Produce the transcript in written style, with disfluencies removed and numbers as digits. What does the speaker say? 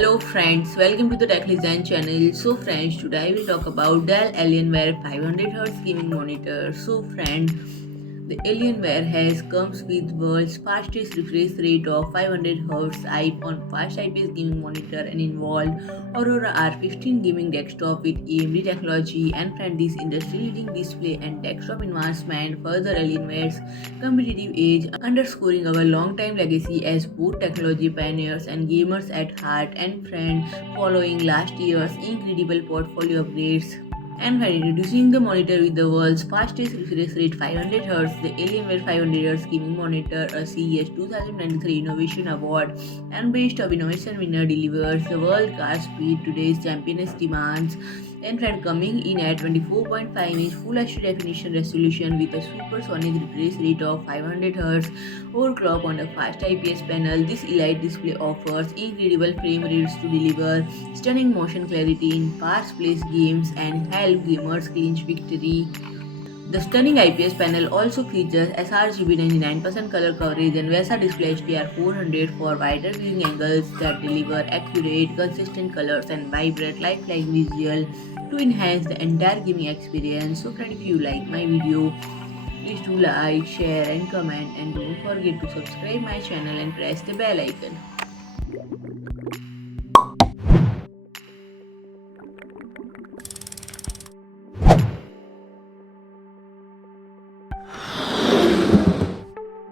Hello friends, welcome to the Tech Design channel. So friends, today I will talk about Dell Alienware 500Hz gaming monitor. So friend, the Alienware has comes with world's fastest refresh rate of 500Hz on Fast IPS Gaming Monitor and involved Aurora R15 gaming desktop with AMD technology and friend this industry-leading display and desktop advancement further Alienware's competitive edge, underscoring our long-time legacy as both technology pioneers and gamers at heart and friend following last year's incredible portfolio upgrades. And when introducing the monitor with the world's fastest refresh rate 500Hz, the Alienware 500Hz gaming monitor, a CES 2023 Innovation Award and Best of Innovation winner, delivers the world-class speed today's championess demands. And friend, coming in at 24.5-inch Full HD definition resolution with a supersonic refresh rate of 500Hz overclock on a fast IPS panel, this elite display offers incredible frame rates to deliver stunning motion clarity in fast-paced games and help gamers clinch victory. The stunning IPS panel also features sRGB 99% color coverage and VESA display HDR 400 for wider viewing angles that deliver accurate, consistent colors and vibrant, lifelike visual to enhance the entire gaming experience. So friend, if you like my video, please do like, share and comment, and don't forget to subscribe my channel and press the bell icon.